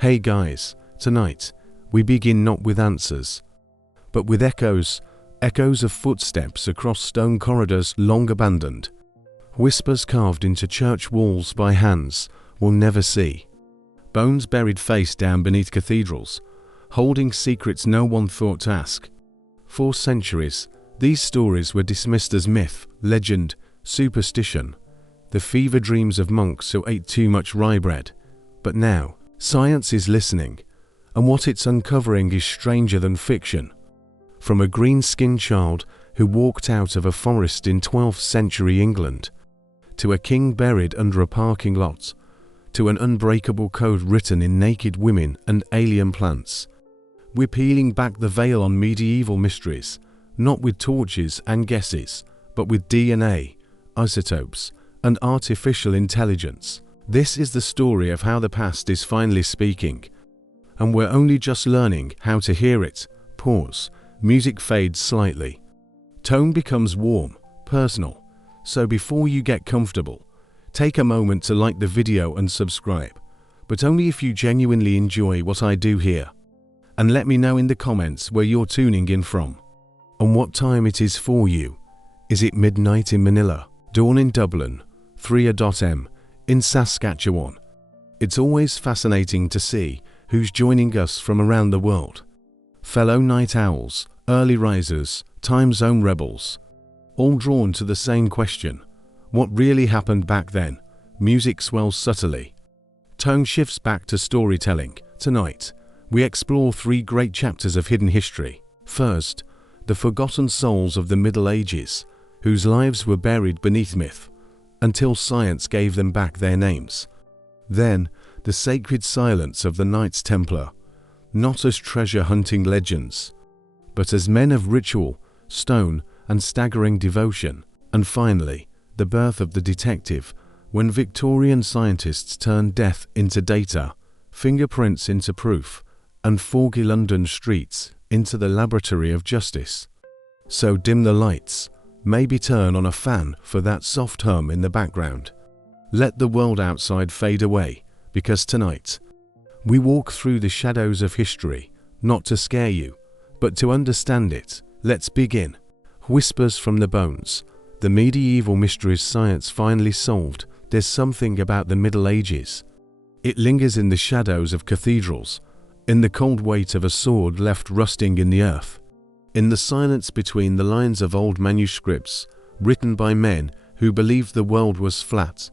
Hey guys, tonight, we begin not with answers, but with echoes of footsteps across stone corridors long abandoned, whispers carved into church walls by hands we'll never see, bones buried face down beneath cathedrals, holding secrets no one thought to ask. For centuries, these stories were dismissed as myth, legend, superstition, the fever dreams of monks who ate too much rye bread. But now, science is listening, and what it's uncovering is stranger than fiction. From a green-skinned child who walked out of a forest in 12th century England, to a king buried under a parking lot, to an unbreakable code written in naked women and alien plants, we're peeling back the veil on medieval mysteries, not with torches and guesses, but with DNA, isotopes, and artificial intelligence. This is the story of how the past is finally speaking, and we're only just learning how to hear it. Pause. Music fades slightly. Tone becomes warm, personal. So before you get comfortable, take a moment to like the video and subscribe, but only if you genuinely enjoy what I do here. And let me know in the comments where you're tuning in from, and what time it is for you. Is it midnight in Manila, dawn in Dublin, 3 a.m. in Saskatchewan? It's always fascinating to see who's joining us from around the world. Fellow night owls, early risers, time zone rebels, all drawn to the same question: what really happened back then? Music swells subtly. Tone shifts back to storytelling. Tonight, we explore 3 great chapters of hidden history. First, the forgotten souls of the Middle Ages, whose lives were buried beneath myth, until science gave them back their names. Then, the sacred silence of the Knights Templar, not as treasure-hunting legends, but as men of ritual, stone, and staggering devotion. And finally, the birth of the detective, when Victorian scientists turned death into data, fingerprints into proof, and foggy London streets into the laboratory of justice. So dim the lights, maybe turn on a fan for that soft hum in the background. Let the world outside fade away, because tonight, we walk through the shadows of history, not to scare you, but to understand it. Let's begin. Whispers from the bones. The medieval mysteries science finally solved. There's something about the Middle Ages. It lingers in the shadows of cathedrals, in the cold weight of a sword left rusting in the earth, in the silence between the lines of old manuscripts written by men who believed the world was flat.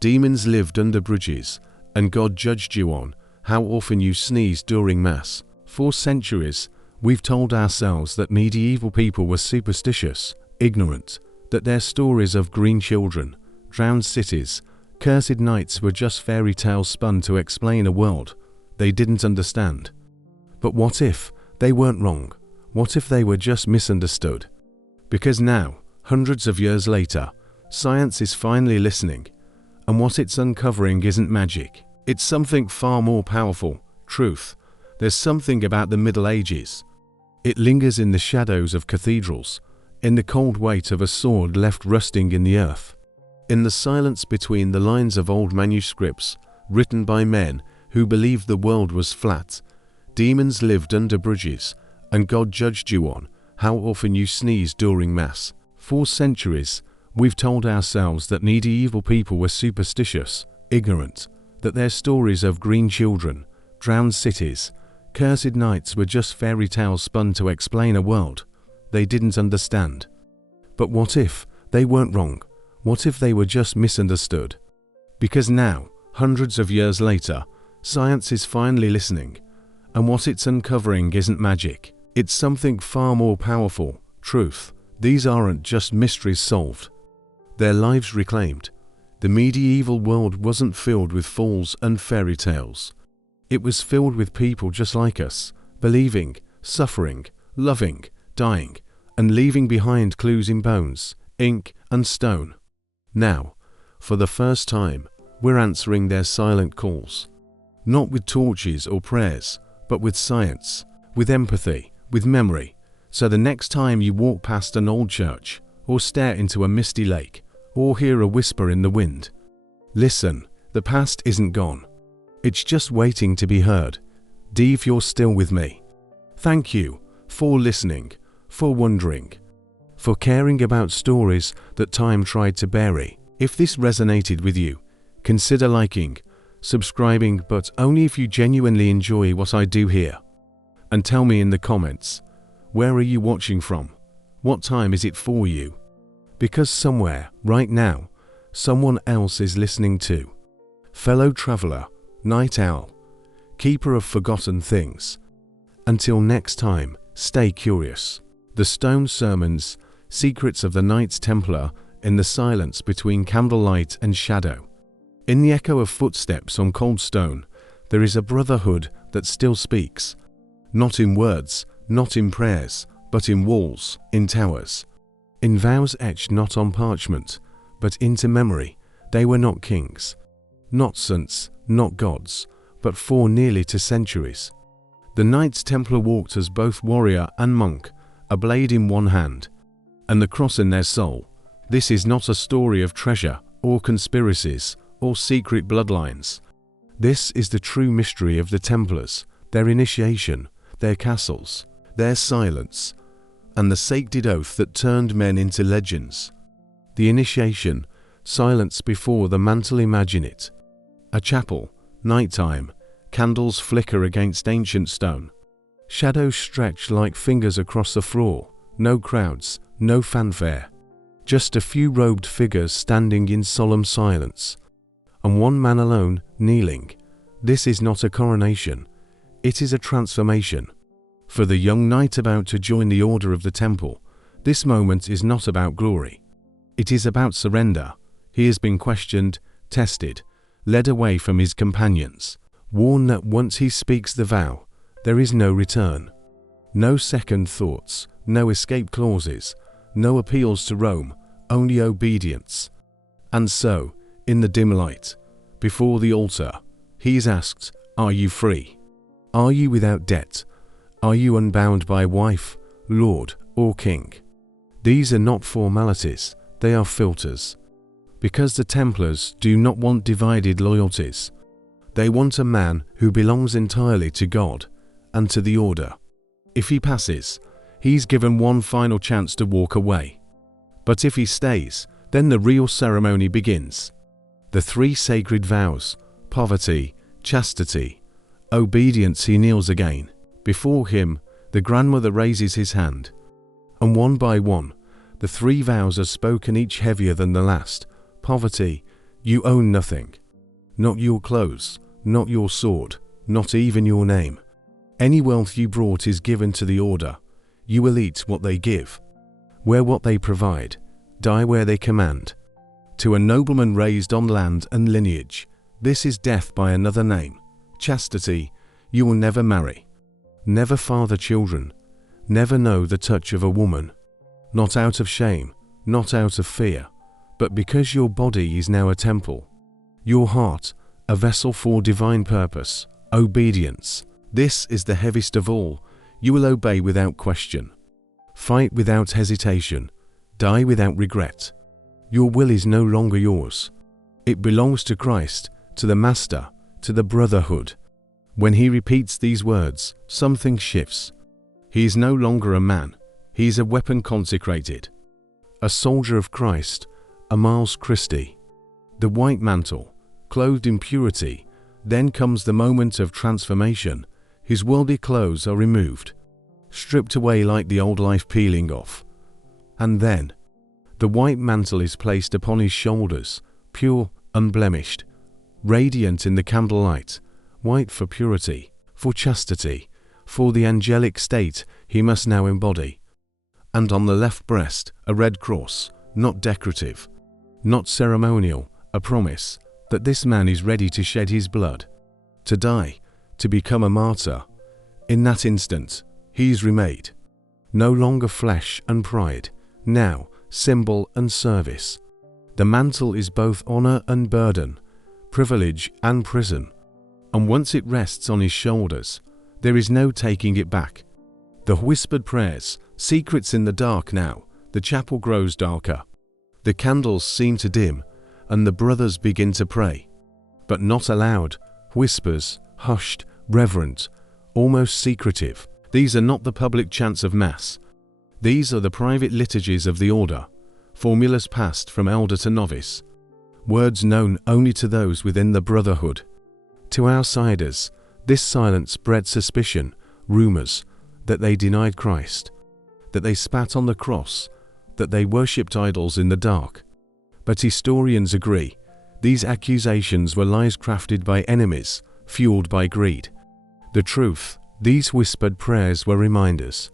Demons lived under bridges, and God judged you on how often you sneezed during Mass. For centuries, we've told ourselves that medieval people were superstitious, ignorant, that their stories of green children, drowned cities, cursed knights were just fairy tales spun to explain a world they didn't understand. But what if they weren't wrong? What if they were just misunderstood? Because now, hundreds of years later, science is finally listening, and what it's uncovering isn't magic. It's something far more powerful: truth. There's something about the Middle Ages. It lingers in the shadows of cathedrals, in the cold weight of a sword left rusting in the earth, in the silence between the lines of old manuscripts written by men who believed the world was flat. Demons lived under bridges, and God judged you on how often you sneezed during Mass. For centuries, we've told ourselves that medieval people were superstitious, ignorant, that their stories of green children, drowned cities, cursed knights were just fairy tales spun to explain a world they didn't understand. But what if they weren't wrong? What if they were just misunderstood? Because now, hundreds of years later, science is finally listening, and what it's uncovering isn't magic. It's something far more powerful: truth. These aren't just mysteries solved, they're lives reclaimed. The medieval world wasn't filled with fools and fairy tales. It was filled with people just like us, believing, suffering, loving, dying, and leaving behind clues in bones, ink, and stone. Now, for the first time, we're answering their silent calls. Not with torches or prayers, but with science, with empathy, with memory. So the next time you walk past an old church, or stare into a misty lake, or hear a whisper in the wind, listen. The past isn't gone. It's just waiting to be heard. D, if you're still with me. Thank you for listening, for wondering, for caring about stories that time tried to bury. If this resonated with you, consider liking, subscribing, but only if you genuinely enjoy what I do here. And tell me in the comments, where are you watching from? What time is it for you? Because somewhere, right now, someone else is listening too. Fellow traveler, night owl, keeper of forgotten things. Until next time, stay curious. The Stone Sermons, Secrets of the Knights Templar in the silence between candlelight and shadow. In the echo of footsteps on cold stone, there is a brotherhood that still speaks. Not in words, not in prayers, but in walls, in towers. In vows etched not on parchment, but into memory. They were not kings, not saints, not gods, but for nearly 2 centuries. The Knights Templar walked as both warrior and monk, a blade in one hand, and the cross in their soul. This is not a story of treasure, or conspiracies, or secret bloodlines. This is the true mystery of the Templars, their initiation, their castles, their silence, and the sacred oath that turned men into legends. The initiation, silence before the mantle, imagine it. A chapel, nighttime, candles flicker against ancient stone. Shadows stretch like fingers across the floor, no crowds, no fanfare. Just a few robed figures standing in solemn silence. And one man alone, kneeling. This is not a coronation, it is a transformation. For the young knight about to join the order of the temple, this moment is not about glory. It is about surrender. He has been questioned, tested, led away from his companions, warned that once he speaks the vow, there is no return. No second thoughts, no escape clauses, no appeals to Rome, only obedience. And so, in the dim light, before the altar, he is asked, are you free? Are you without debt? Are you unbound by wife, lord, or king? These are not formalities, they are filters. Because the Templars do not want divided loyalties. They want a man who belongs entirely to God and to the order. If he passes, he's given one final chance to walk away. But if he stays, then the real ceremony begins. The 3 sacred vows, poverty, chastity, obedience. He kneels again. Before him, the grandmother raises his hand. And one by one, the 3 vows are spoken, each heavier than the last. Poverty, you own nothing. Not your clothes, not your sword, not even your name. Any wealth you brought is given to the order. You will eat what they give, wear what they provide, die where they command. To a nobleman raised on land and lineage, this is death by another name. Chastity, you will never marry, never father children, never know the touch of a woman. Not out of shame, not out of fear, but because your body is now a temple. Your heart, a vessel for divine purpose, obedience. This is the heaviest of all. You will obey without question. Fight without hesitation. Die without regret. Your will is no longer yours. It belongs to Christ, to the Master, to the Brotherhood. When he repeats these words, something shifts. He is no longer a man. He is a weapon consecrated. A soldier of Christ, a Miles Christi. The white mantle, clothed in purity. Then comes the moment of transformation. His worldly clothes are removed, stripped away like the old life peeling off. And then, the white mantle is placed upon his shoulders, pure, unblemished, radiant in the candlelight, white for purity, for chastity, for the angelic state he must now embody. And on the left breast, a red cross, not decorative, not ceremonial, a promise that this man is ready to shed his blood, to die, to become a martyr. In that instant, he is remade. No longer flesh and pride, now symbol and service. The mantle is both honor and burden, privilege and prison. And once it rests on his shoulders, there is no taking it back. The whispered prayers, secrets in the dark now, the chapel grows darker. The candles seem to dim, and the brothers begin to pray. But not aloud, Whispers, hushed, reverent, almost secretive. These are not the public chants of Mass. These are the private liturgies of the order, formulas passed from elder to novice, words known only to those within the brotherhood. To outsiders, this silence bred suspicion, rumors, that they denied Christ, that they spat on the cross, that they worshipped idols in the dark. But historians agree, these accusations were lies crafted by enemies, fueled by greed. The truth, these whispered prayers were reminders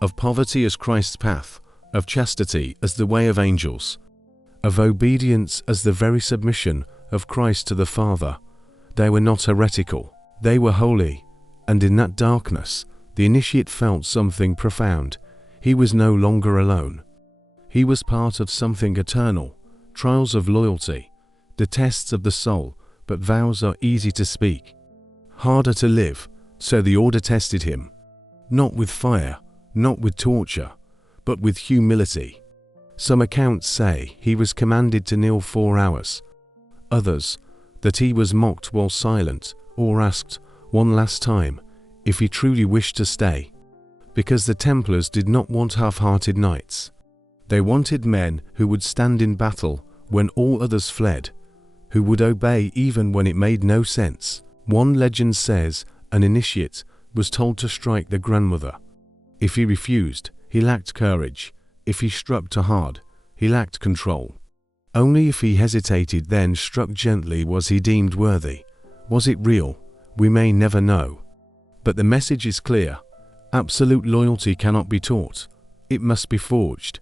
of poverty as Christ's path, of chastity as the way of angels, of obedience as the very submission of Christ to the Father. They were not heretical, they were holy, and in that darkness, the initiate felt something profound. He was no longer alone. He was part of something eternal, trials of loyalty, the tests of the soul, but vows are easy to speak, harder to live, so the order tested him, not with fire, not with torture, but with humility. Some accounts say he was commanded to kneel 4 hours, others that he was mocked while silent, or asked one last time if he truly wished to stay, because the Templars did not want half-hearted knights. They wanted men who would stand in battle when all others fled, who would obey even when it made no sense. One legend says an initiate was told to strike the grandmother. If he refused, he lacked courage. If he struck too hard, he lacked control. Only if he hesitated, then struck gently, was he deemed worthy. Was it real? We may never know. But the message is clear. Absolute loyalty cannot be taught. It must be forged.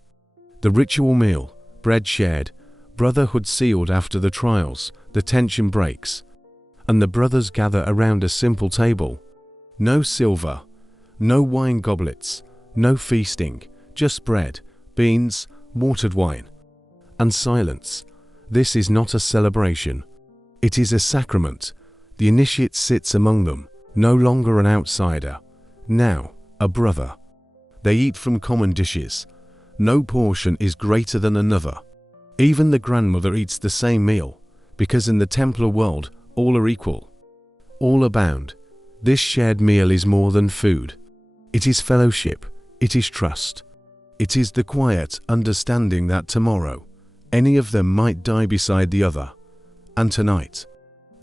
The ritual meal, bread shared, brotherhood sealed after the trials, the tension breaks, and the brothers gather around a simple table. No silver, no wine goblets, no feasting, just bread, beans, watered wine, and silence. This is not a celebration. It is a sacrament. The initiate sits among them, no longer an outsider, now a brother. They eat from common dishes. No portion is greater than another. Even the grandmother eats the same meal, because in the Templar world, all are equal. All are bound. This shared meal is more than food. It is fellowship. It is trust. It is the quiet understanding that tomorrow, any of them might die beside the other. And tonight,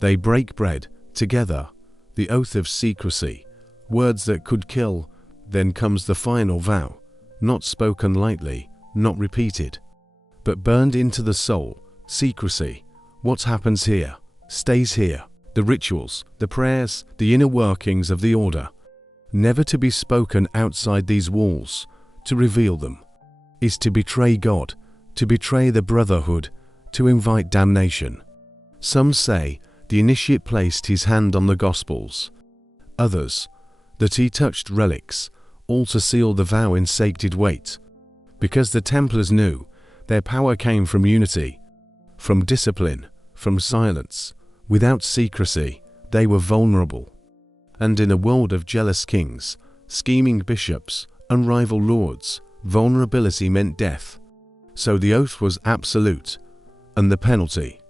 they break bread together, the oath of secrecy, words that could kill. Then comes the final vow, not spoken lightly, not repeated, but burned into the soul. Secrecy. What happens here, stays here. The rituals, the prayers, the inner workings of the order, never to be spoken outside these walls. To reveal them is to betray God, to betray the brotherhood, to invite damnation. Some say the initiate placed his hand on the Gospels, others that he touched relics, all to seal the vow in sacred weight, because the Templars knew their power came from unity, from discipline, from silence. Without secrecy, they were vulnerable. And in a world of jealous kings, scheming bishops, unrivaled lords, vulnerability meant death. So the oath was absolute, and the penalty: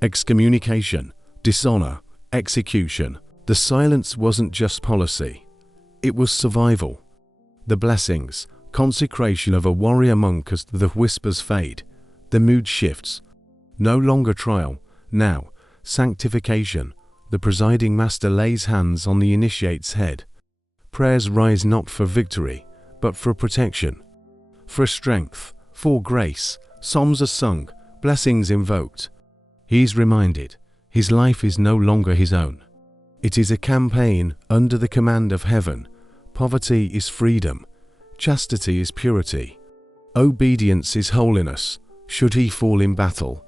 excommunication, dishonor, execution. The silence wasn't just policy, it was survival. The blessings, consecration of a warrior monk. As the whispers fade, the mood shifts. No longer trial, now sanctification. The presiding master lays hands on the initiate's head. Prayers rise not for victory, but for protection, for strength, for grace. Psalms are sung, blessings invoked. He is reminded his life is no longer his own. It is a campaign under the command of heaven. Poverty is freedom, chastity is purity, obedience is holiness. Should he fall in battle,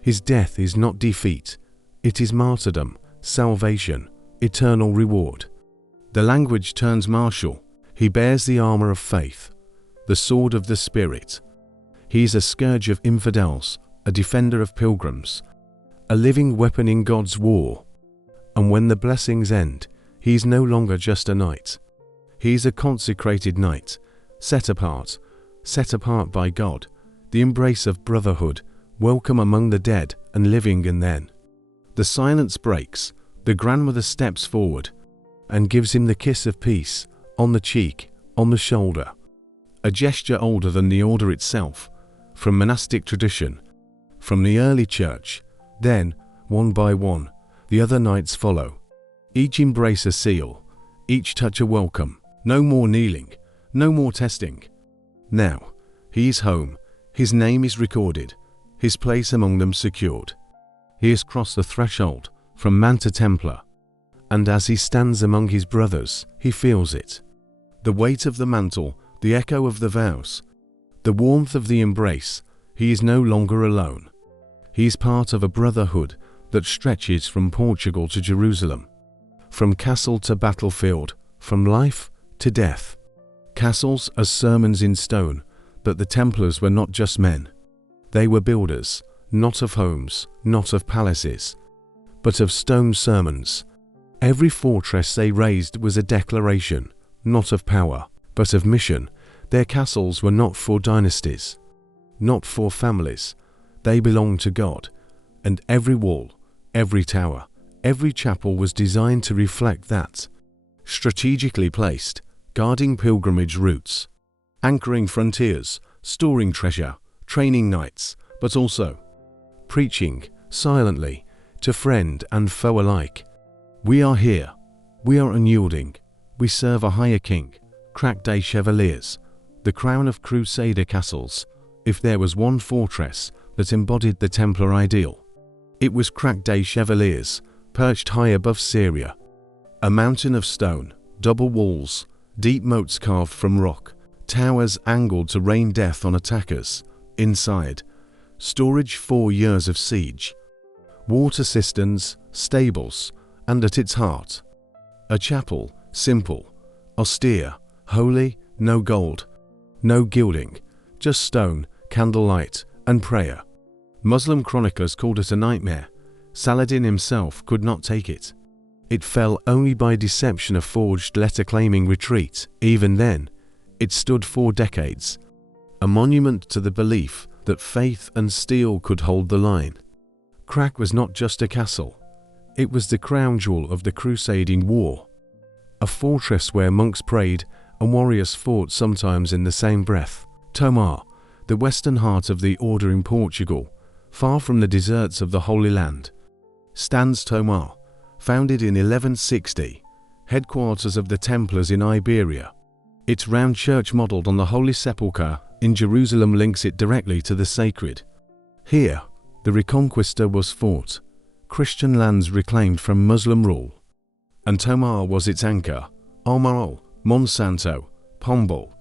his death is not defeat, it is martyrdom, salvation, eternal reward. The language turns martial. He bears the armor of faith, the sword of the Spirit. He is a scourge of infidels, a defender of pilgrims, a living weapon in God's war. And when the blessings end, he is no longer just a knight. He is a consecrated knight, set apart by God, the embrace of brotherhood, welcome among the dead and living. And then the silence breaks, The grandmother steps forward and gives him the kiss of peace, on the cheek, on the shoulder. A gesture older than the order itself, from monastic tradition, from the early church. Then, one by one, the other knights follow. Each embrace a seal, each touch a welcome. No more kneeling, no more testing. Now, he is home, his name is recorded, his place among them secured. He has crossed the threshold, from man to Templar, and as he stands among his brothers, he feels it. The weight of the mantle, the echo of the vows, the warmth of the embrace. He is no longer alone. He is part of a brotherhood that stretches from Portugal to Jerusalem, from castle to battlefield, from life to death. Castles as sermons in stone, but the Templars were not just men. They were builders, not of homes, not of palaces, but of stone sermons. Every fortress they raised was a declaration, not of power, but of mission. Their castles were not for dynasties, not for families. They belonged to God, and every wall, every tower, every chapel was designed to reflect that. Strategically placed, guarding pilgrimage routes, anchoring frontiers, storing treasure, training knights, but also preaching, silently, to friend and foe alike. We are here, we are unyielding, we serve a higher king, Crack Day Chevaliers, the crown of Crusader castles. If there was one fortress that embodied the Templar ideal, it was Crack Day Chevaliers, perched high above Syria. A mountain of stone, double walls, deep moats carved from rock, towers angled to rain death on attackers. Inside, storage 4 years of siege, water cisterns, stables, and at its heart, a chapel, simple, austere, holy, no gold, no gilding, just stone, candlelight, and prayer. Muslim chroniclers called it a nightmare. Saladin himself could not take it. It fell only by deception a forged letter claiming retreat. Even then, it stood 4 decades, a monument to the belief that faith and steel could hold the line. Crack was not just a castle, it was the crown jewel of the crusading war. A fortress where monks prayed and warriors fought, sometimes in the same breath. Tomar, the western heart of the order in Portugal, far from the deserts of the Holy Land, stands Tomar, founded in 1160, headquarters of the Templars in Iberia. Its round church modelled on the Holy Sepulchre in Jerusalem links it directly to the sacred. Here, the Reconquista was fought, Christian lands reclaimed from Muslim rule, and Tomar was its anchor. Almarol, Monsanto, Pombal,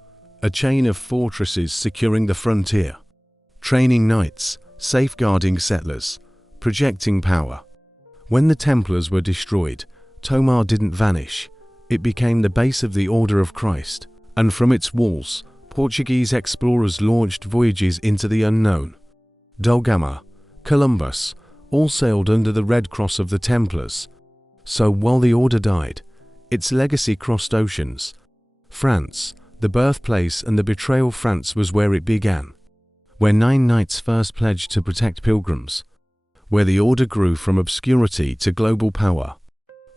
a chain of fortresses securing the frontier, training knights, safeguarding settlers, projecting power. When the Templars were destroyed, Tomar didn't vanish. It became the base of the Order of Christ, and from its walls, Portuguese explorers launched voyages into the unknown. Da Gama, Columbus, all sailed under the Red Cross of the Templars. So while the Order died, its legacy crossed oceans. France, the birthplace and the betrayal France was where it began, where 9 knights first pledged to protect pilgrims, where the Order grew from obscurity to global power.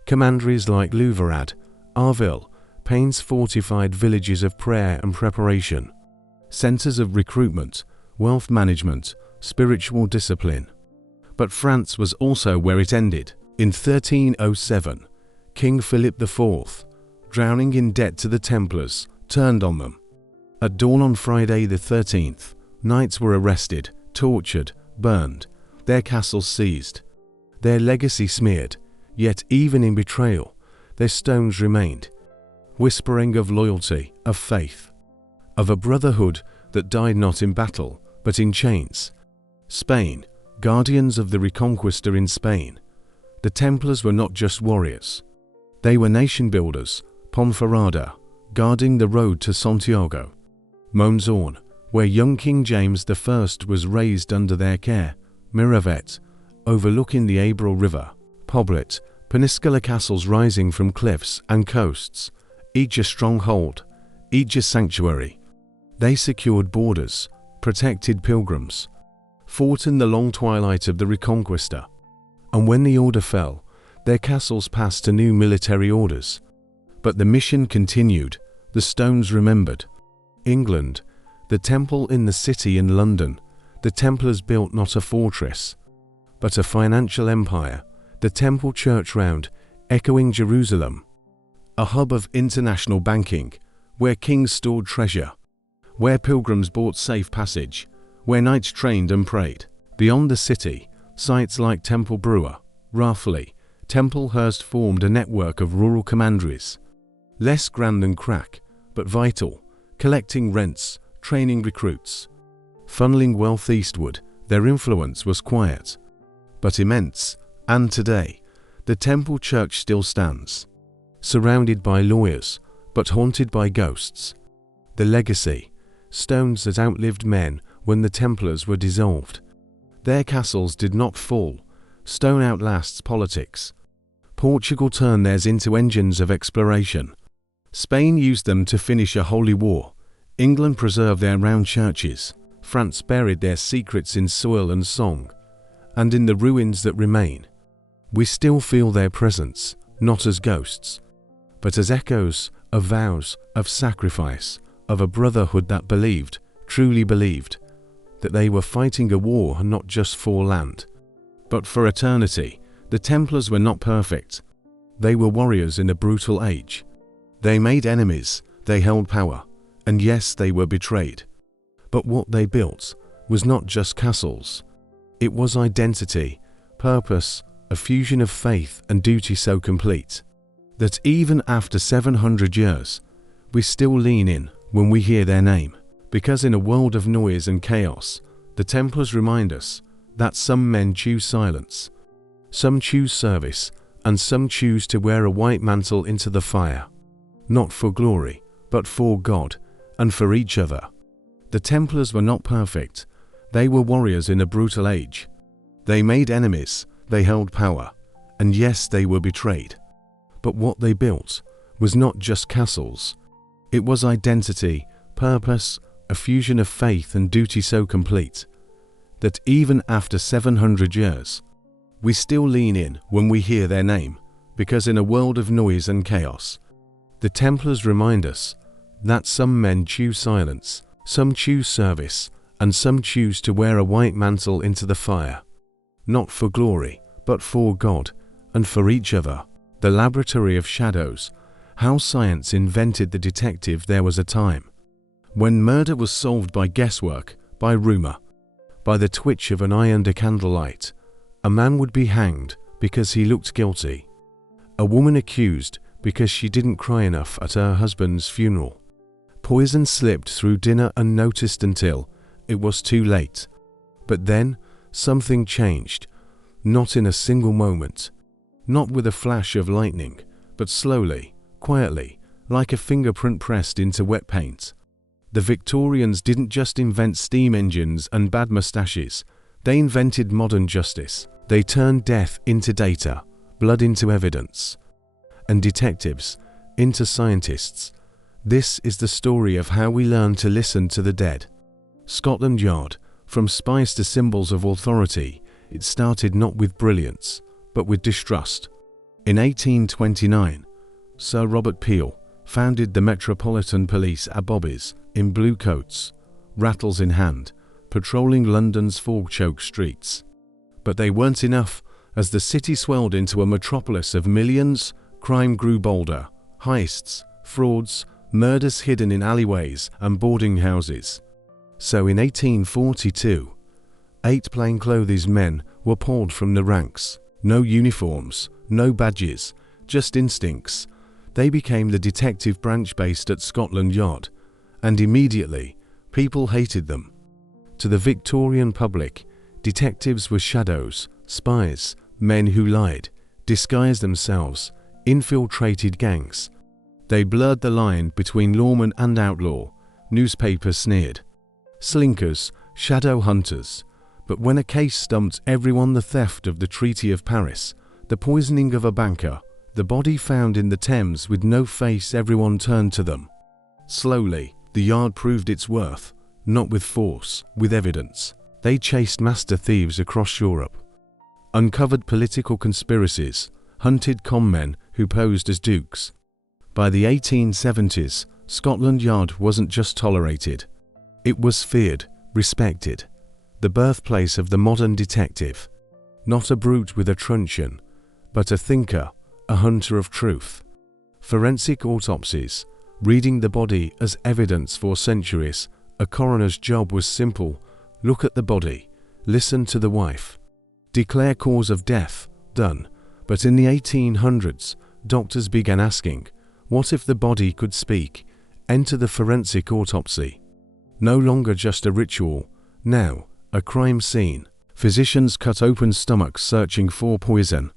Commanderies like Louverade, Arville, Payne's fortified villages of prayer and preparation, centers of recruitment, wealth management, spiritual discipline. But France was also where it ended. In 1307, King Philip IV, drowning in debt to the Templars, turned on them. At dawn on Friday the 13th, knights were arrested, tortured, burned, their castles seized, their legacy smeared. Yet even in betrayal, their stones remained, whispering of loyalty, of faith, of a brotherhood that died not in battle, but in chains. Spain, guardians of the Reconquista in Spain. The Templars were not just warriors. They were nation builders. Ponferrada, guarding the road to Santiago. Monzon, where young King James I was raised under their care. Miravet, overlooking the Abril River. Poblet, Peniscola castles rising from cliffs and coasts, each a stronghold, each a sanctuary. They secured borders, protected pilgrims, fought in the long twilight of the Reconquista. And when the Order fell, Their castles passed to new military orders. But the mission continued, the stones remembered. England, the temple in the city in London, the Templars built not a fortress, but a financial empire, the Temple Church round, echoing Jerusalem. A hub of international banking, where kings stored treasure, where pilgrims bought safe passage, where knights trained and prayed. Beyond the city, sites like Temple Brewer, Rafley, Templehurst formed a network of rural commanderies, less grand than Crack, but vital, collecting rents, training recruits, funneling wealth eastward. Their influence was quiet, but immense, and today, the Temple Church still stands, surrounded by lawyers, but haunted by ghosts. The legacy, stones that outlived men when the Templars were dissolved. Their castles did not fall, stone outlasts politics. Portugal turned theirs into engines of exploration. Spain used them to finish a holy war. England preserved their round churches. France buried their secrets in soil and song. And in the ruins that remain, we still feel their presence, not as ghosts, but as echoes of vows, of sacrifice, of a brotherhood that believed, truly believed, that they were fighting a war not just for land, but for eternity. The Templars were not perfect. They were warriors in a brutal age. They made enemies, they held power, and yes, they were betrayed. But what they built was not just castles. It was identity, purpose, a fusion of faith and duty so complete that even after 700 years, we still lean in when we hear their name. Because in a world of noise and chaos, the Templars remind us that some men choose silence, some choose service, and some choose to wear a white mantle into the fire, not for glory, but for God and for each other. The Templars were not perfect. They were warriors in a brutal age. They made enemies, they held power, and yes, they were betrayed. But what they built was not just castles. It was identity, purpose, a fusion of faith and duty so complete that even after 700 years, we still lean in when we hear their name, because in a world of noise and chaos, the Templars remind us that some men choose silence, some choose service, and some choose to wear a white mantle into the fire, not for glory, but for God and for each other. The laboratory of shadows, how science invented the detective. There was a time when murder was solved by guesswork, by rumor, by the twitch of an eye under candlelight. A man would be hanged because he looked guilty. A woman accused because she didn't cry enough at her husband's funeral. Poison slipped through dinner unnoticed until it was too late. But then something changed, not in a single moment, not with a flash of lightning, but slowly, quietly, like a fingerprint pressed into wet paint. The Victorians didn't just invent steam engines and bad moustaches. They invented modern justice. They turned death into data, blood into evidence, and detectives into scientists. This is the story of how we learn to listen to the dead. Scotland Yard, from spies to symbols of authority, it started not with brilliance, but with distrust. In 1829, Sir Robert Peel founded the Metropolitan Police at Bobbies, in blue coats, rattles in hand, patrolling London's fog-choked streets. But they weren't enough. As the city swelled into a metropolis of millions, crime grew bolder. Heists, frauds, murders hidden in alleyways and boarding houses. So in 1842, 8 plainclothes men were pulled from the ranks. No uniforms, no badges, just instincts. They became the detective branch based at Scotland Yard, and immediately, people hated them. To the Victorian public, detectives were shadows, spies, men who lied, disguised themselves, infiltrated gangs. They blurred the line between lawman and outlaw. Newspapers sneered. Slinkers, shadow hunters. But when a case stumped everyone, the theft of the Treaty of Paris, the poisoning of a banker, the body found in the Thames with no face, everyone turned to them. Slowly, the Yard proved its worth, not with force, with evidence. They chased master thieves across Europe, uncovered political conspiracies, hunted conmen who posed as dukes. By the 1870s, Scotland Yard wasn't just tolerated. It was feared, respected. The birthplace of the modern detective. Not a brute with a truncheon, but a thinker, a hunter of truth. Forensic autopsies, reading the body as evidence for centuries. A coroner's job was simple: look at the body, listen to the wife, declare cause of death, done. But in the 1800s, doctors began asking, what if the body could speak? Enter the forensic autopsy. No longer just a ritual, now a crime scene. Physicians cut open stomachs searching for poison,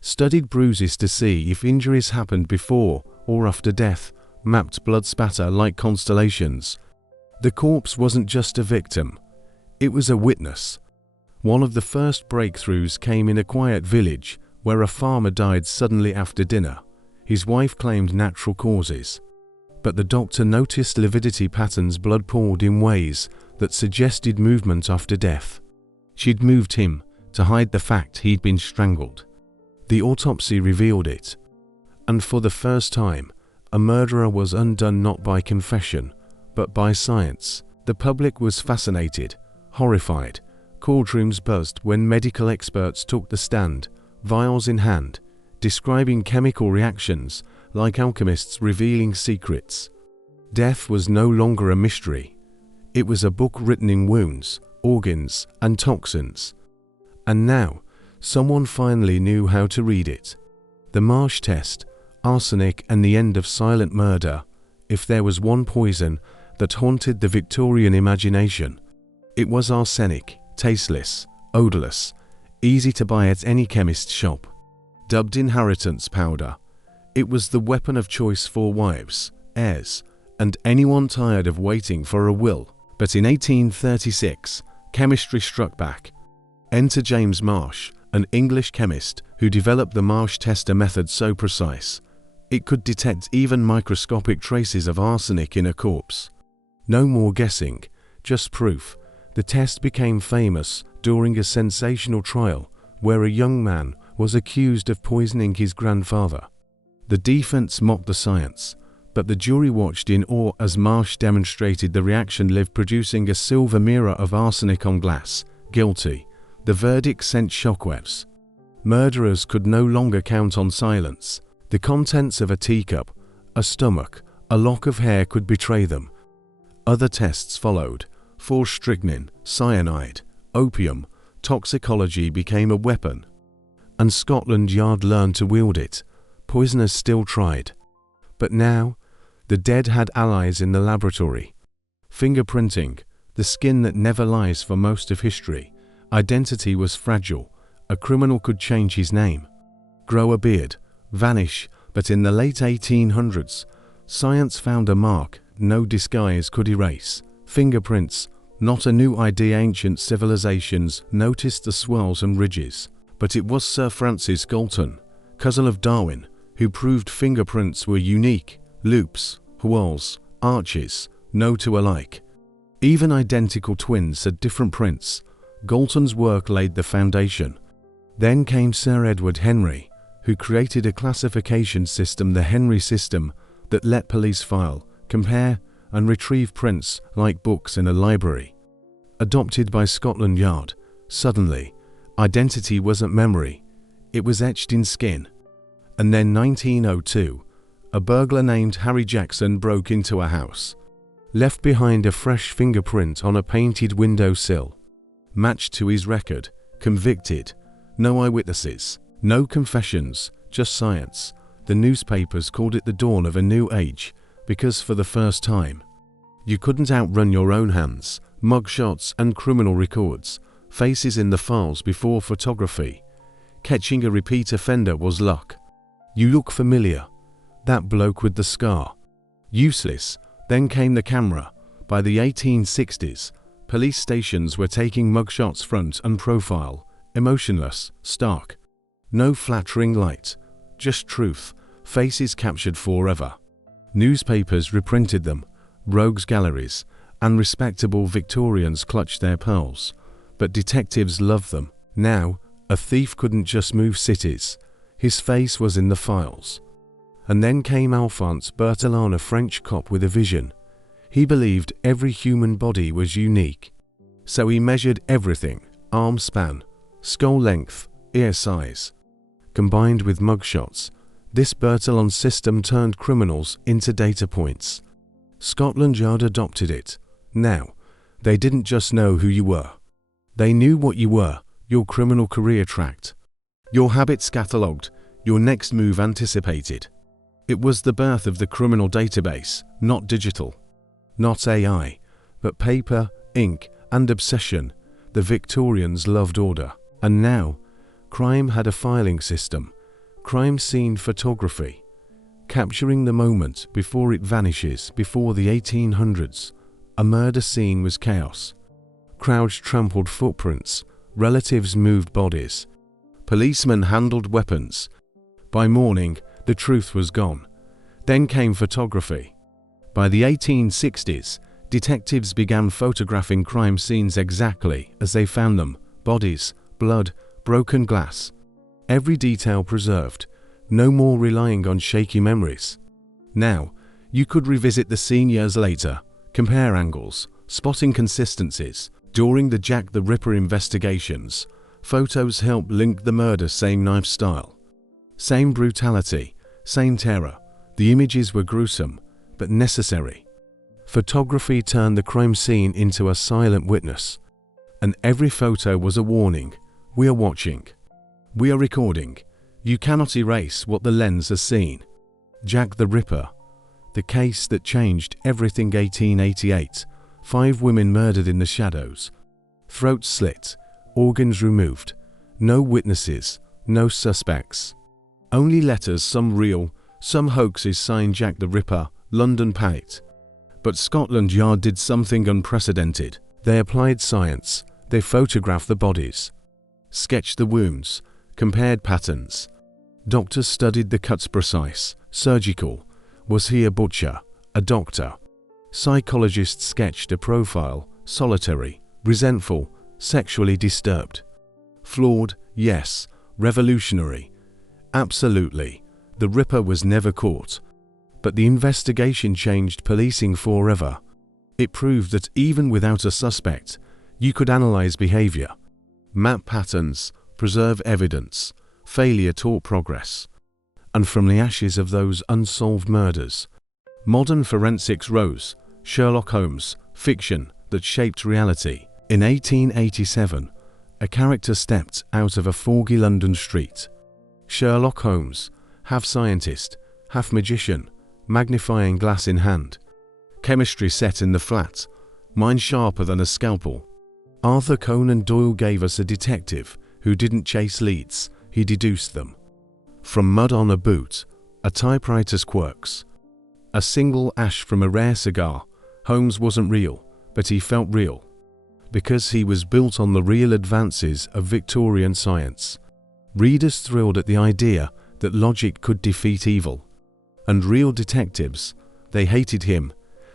studied bruises to see if injuries happened before or after death, mapped blood spatter like constellations. The corpse wasn't just a victim, it was a witness. One of the first breakthroughs came in a quiet village where a farmer died suddenly after dinner. His wife claimed natural causes, but the doctor noticed lividity patterns. Blood poured in ways that suggested movement after death. She'd moved him to hide the fact he'd been strangled. The autopsy revealed it, and for the first time, a murderer was undone not by confession, but by science. The public was fascinated, horrified. Courtrooms buzzed when medical experts took the stand, vials in hand, describing chemical reactions like alchemists revealing secrets. Death was no longer a mystery. It was a book written in wounds, organs, and toxins. And now, someone finally knew how to read it. The Marsh test, arsenic and the end of silent murder. If there was one poison that haunted the Victorian imagination, it was arsenic, tasteless, odorless, easy to buy at any chemist's shop. Dubbed inheritance powder, it was the weapon of choice for wives, heirs, and anyone tired of waiting for a will. But in 1836, chemistry struck back. Enter James Marsh, an English chemist who developed the Marsh test, a method so precise it could detect even microscopic traces of arsenic in a corpse. No more guessing, just proof. The test became famous during a sensational trial where a young man was accused of poisoning his grandfather. The defense mocked the science, but the jury watched in awe as Marsh demonstrated the reaction live, producing a silver mirror of arsenic on glass. Guilty. The verdict sent shockwaves. Murderers could no longer count on silence. The contents of a teacup, a stomach, a lock of hair could betray them. Other tests followed. For strychnine, cyanide, opium, toxicology became a weapon. And Scotland Yard learned to wield it. Poisoners still tried. But now, the dead had allies in the laboratory. Fingerprinting, the skin that never lies for most of history. Identity was fragile. A criminal could change his name, grow a beard, vanish, but in the late 1800s, science found a mark no disguise could erase. Fingerprints, not a new idea. Ancient civilizations noticed the swirls and ridges, but it was Sir Francis Galton, cousin of Darwin, who proved fingerprints were unique. Loops, whorls, arches, no two alike. Even identical twins had different prints. Galton's work laid the foundation. Then came Sir Edward Henry, who created a classification system, the Henry system, that let police file, compare, and retrieve prints like books in a library. Adopted by Scotland Yard, suddenly, identity wasn't memory, it was etched in skin. And then 1902, a burglar named Harry Jackson broke into a house, left behind a fresh fingerprint on a painted windowsill. Matched to his record, convicted, no eyewitnesses, no confessions, just science. The newspapers called it the dawn of a new age, because for the first time, you couldn't outrun your own hands. Mugshots and criminal records, faces in the files before photography. Catching a repeat offender was luck. You look familiar. That bloke with the scar. Useless. Then came the camera. By the 1860s, police stations were taking mugshots front and profile, emotionless, stark. No flattering light, just truth, faces captured forever. Newspapers reprinted them, rogues galleries, and respectable Victorians clutched their pearls. But detectives loved them. Now, a thief couldn't just move cities. His face was in the files. And then came Alphonse Berthelin, a French cop with a vision. He believed every human body was unique. So he measured everything: arm span, skull length, ear size. Combined with mugshots, this Berthelin system turned criminals into data points. Scotland Yard adopted it. Now, they didn't just know who you were. They knew what you were, your criminal career tracked, your habits catalogued, your next move anticipated. It was the birth of the criminal database, not digital, not AI, but paper, ink, and obsession. The Victorians loved order. And now, crime had a filing system, crime scene photography, capturing the moment before it vanishes. Before the 1800s, a murder scene was chaos. Crowds trampled footprints, relatives moved bodies, policemen handled weapons. By morning, the truth was gone. Then came photography. By the 1860s, detectives began photographing crime scenes exactly as they found them: bodies, blood, broken glass. Every detail preserved, no more relying on shaky memories. Now, you could revisit the scene years later, compare angles, spot inconsistencies. During the Jack the Ripper investigations, photos helped link the murder: same knife style, same brutality, same terror. The images were gruesome, but necessary. Photography turned the crime scene into a silent witness, and every photo was a warning. We are watching. We are recording. You cannot erase what the lens has seen. Jack the Ripper, the case that changed everything. 1888, 5 women murdered in the shadows. Throats slit, organs removed. No witnesses, no suspects. Only letters, some real, some hoaxes, signed Jack the Ripper, London Pate. But Scotland Yard did something unprecedented. They applied science. They photographed the bodies, sketched the wounds, compared patterns. Doctors studied the cuts: precise, surgical. Was he a butcher, a doctor? Psychologists sketched a profile: solitary, resentful, sexually disturbed. Flawed, yes. Revolutionary, absolutely. The Ripper was never caught. But the investigation changed policing forever. It proved that even without a suspect, you could analyze behavior, map patterns, preserve evidence. Failure taught progress. And from the ashes of those unsolved murders, modern forensics rose. Sherlock Holmes, fiction that shaped reality. In 1887, a character stepped out of a foggy London street. Sherlock Holmes, half scientist, half magician, magnifying glass in hand. Chemistry set in the flat, mind sharper than a scalpel. Arthur Conan Doyle gave us a detective who didn't chase leads, he deduced them. From mud on a boot, a typewriter's quirks, a single ash from a rare cigar, Holmes wasn't real, but he felt real. Because he was built on the real advances of Victorian science. Readers thrilled at the idea that logic could defeat evil. And real detectives, they hated him.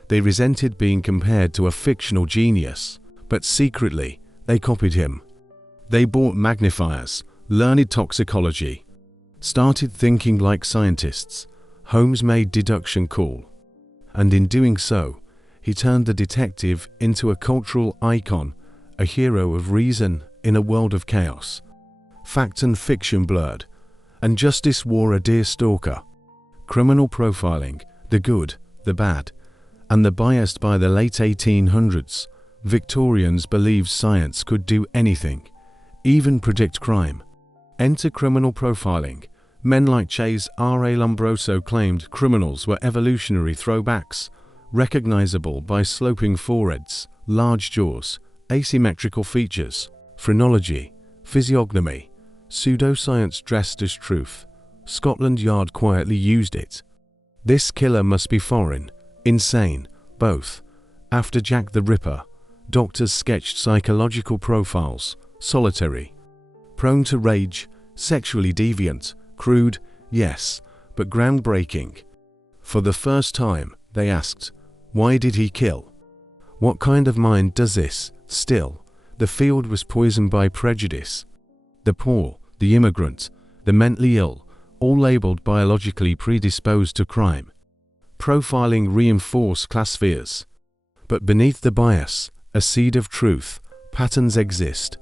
They resented being compared to a fictional genius, but secretly, they copied him. They bought magnifiers, learned toxicology, started thinking like scientists. Holmes made deduction cool. And in doing so, he turned the detective into a cultural icon, a hero of reason in a world of chaos. Fact and fiction blurred, and justice wore a deer stalker. Criminal profiling, the good, the bad, and the biased. By the late 1800s, Victorians believed science could do anything, even predict crime. Enter criminal profiling. Men like Chase R. A. Lombroso claimed criminals were evolutionary throwbacks, recognizable by sloping foreheads, large jaws, asymmetrical features. Phrenology, physiognomy, pseudoscience dressed as truth. Scotland Yard quietly used it. This killer must be foreign, insane, both. After Jack the Ripper, doctors sketched psychological profiles: solitary, prone to rage, sexually deviant, crude, yes, but groundbreaking. For the first time, they asked, why did he kill? What kind of mind does this? Still, the field was poisoned by prejudice. The poor, the immigrant, the mentally ill, all labeled biologically predisposed to crime. Profiling reinforces class fears. But beneath the bias, a seed of truth, patterns exist.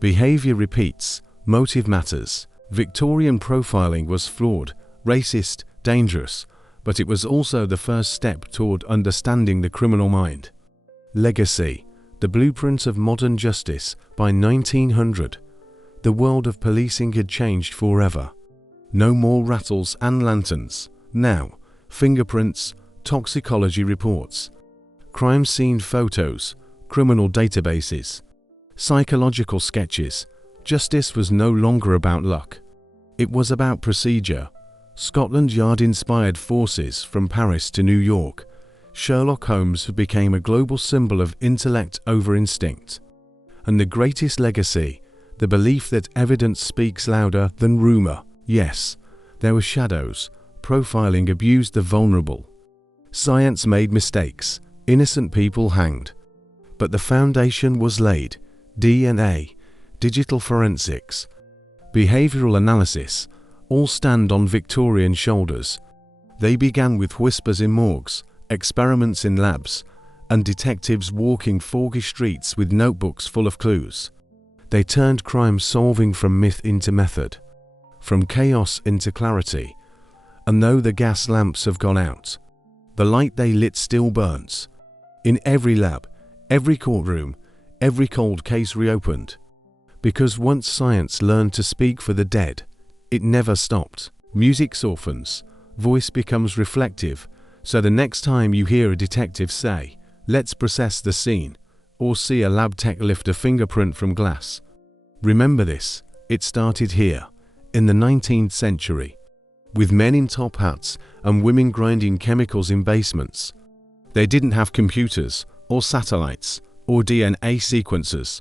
Behavior repeats, motive matters. Victorian profiling was flawed, racist, dangerous, but it was also the first step toward understanding the criminal mind. Legacy, the blueprint of modern justice. By 1900, the world of policing had changed forever. No more rattles and lanterns. Now, fingerprints, toxicology reports, crime scene photos, criminal databases, psychological sketches. Justice was no longer about luck. It was about procedure. Scotland Yard-inspired forces from Paris to New York. Sherlock Holmes became a global symbol of intellect over instinct. And the greatest legacy, the belief that evidence speaks louder than rumor. Yes, there were shadows. Profiling abused the vulnerable. Science made mistakes. Innocent people hanged. But the foundation was laid. DNA, digital forensics, behavioral analysis, all stand on Victorian shoulders. They began with whispers in morgues, experiments in labs, and detectives walking foggy streets with notebooks full of clues. They turned crime solving from myth into method, from chaos into clarity. And though the gas lamps have gone out, the light they lit still burns. In every lab, every courtroom, every cold case reopened. Because once science learned to speak for the dead, it never stopped. Music softens, voice becomes reflective, so the next time you hear a detective say, "Let's process the scene," or see a lab tech lift a fingerprint from glass, remember this, it started here, in the 19th century, with men in top hats and women grinding chemicals in basements. They didn't have computers, or satellites, or DNA sequencers,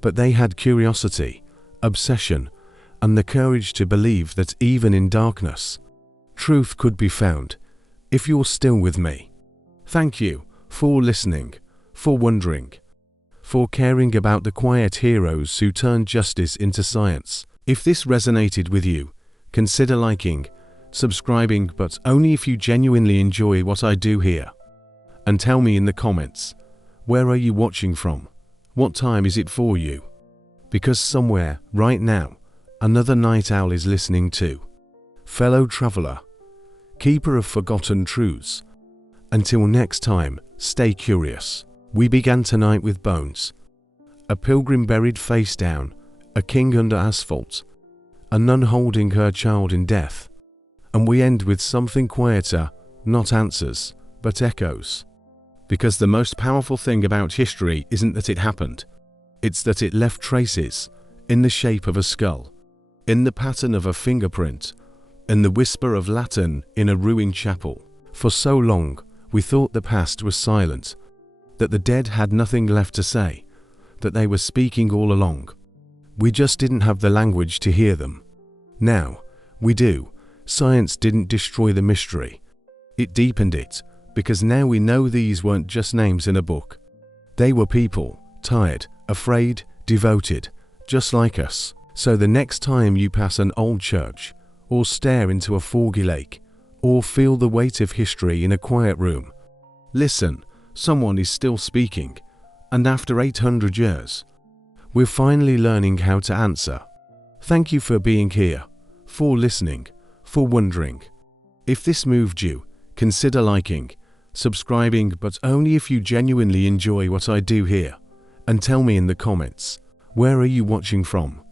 but they had curiosity, obsession, and the courage to believe that even in darkness, truth could be found. If you're still with me, thank you for listening, for wondering, for caring about the quiet heroes who turned justice into science. If this resonated with you, consider liking, subscribing, but only if you genuinely enjoy what I do here. And tell me in the comments, where are you watching from? What time is it for you? Because somewhere, right now, another night owl is listening too. Fellow traveler, keeper of forgotten truths. Until next time, stay curious. We began tonight with bones. A pilgrim buried face down, a king under asphalt, a nun holding her child in death. And we end with something quieter, not answers, but echoes. Because the most powerful thing about history isn't that it happened, it's that it left traces, in the shape of a skull, in the pattern of a fingerprint, in the whisper of Latin in a ruined chapel. For so long, we thought the past was silent, that the dead had nothing left to say, that they were speaking all along. We just didn't have the language to hear them. Now, we do. Science didn't destroy the mystery. It deepened it, because now we know these weren't just names in a book. They were people, tired, afraid, devoted, just like us. So the next time you pass an old church, or stare into a foggy lake, or feel the weight of history in a quiet room, listen, someone is still speaking, and after 800 years, we're finally learning how to answer. Thank you for being here, for listening, for wondering. If this moved you, consider liking, subscribing, but only if you genuinely enjoy what I do here. And tell me in the comments, where are you watching from?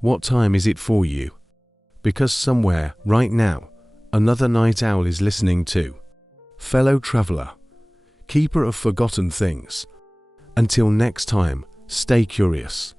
What time is it for you? Because somewhere, right now, another night owl is listening too. Fellow traveler, keeper of forgotten things. Until next time, stay curious.